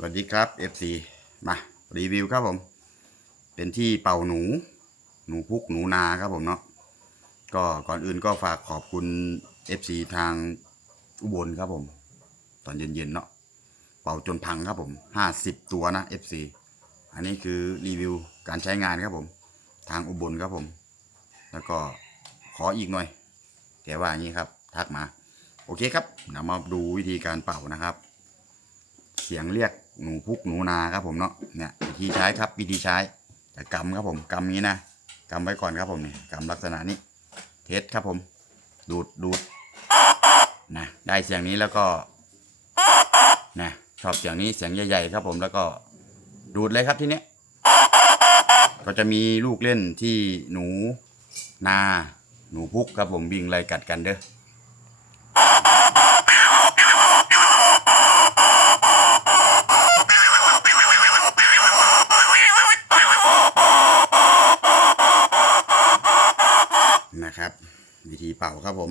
สวัสดีครับ FC มารีวิวครับผม เป็นที่เป่าหนู หนูพุกหนูนาครับผมเนาะก็ก่อนอื่นก็ฝากขอบคุณ FC ทางอุบลครับผม ตอนเย็นๆเนาะเป่าจนพังครับผมห้าสิบตัวนะ FC อันนี้คือรีวิวการใช้งานครับผม ทางอุบลครับผม แล้วก็ขออีกหน่อยแกว่าอย่างนี้ครับทักมา โอเคครับเดี๋ยวมาดูวิธีการเป่านะครับ เสียงเรียก หนูพุกหนูนาครับผมเนาะเนี่ยวิธีใช้ครับวิธีใช้จะกำครับผมกำนี้นะกำไว้ก่อนครับผมนี่กำลักษณะนี้ เทสครับผม ดูดดูดนะได้เสียงนี้แล้วก็นะชอบเสียงนี้เสียงใหญ่ๆครับผมแล้วก็ดูดเลยครับทีเนี้ยก็จะมีลูกเล่นที่หนูนาหนูพุกครับผมวิ่งไล่กัดกันเด้อ นะครับ วิธีเป่าครับผม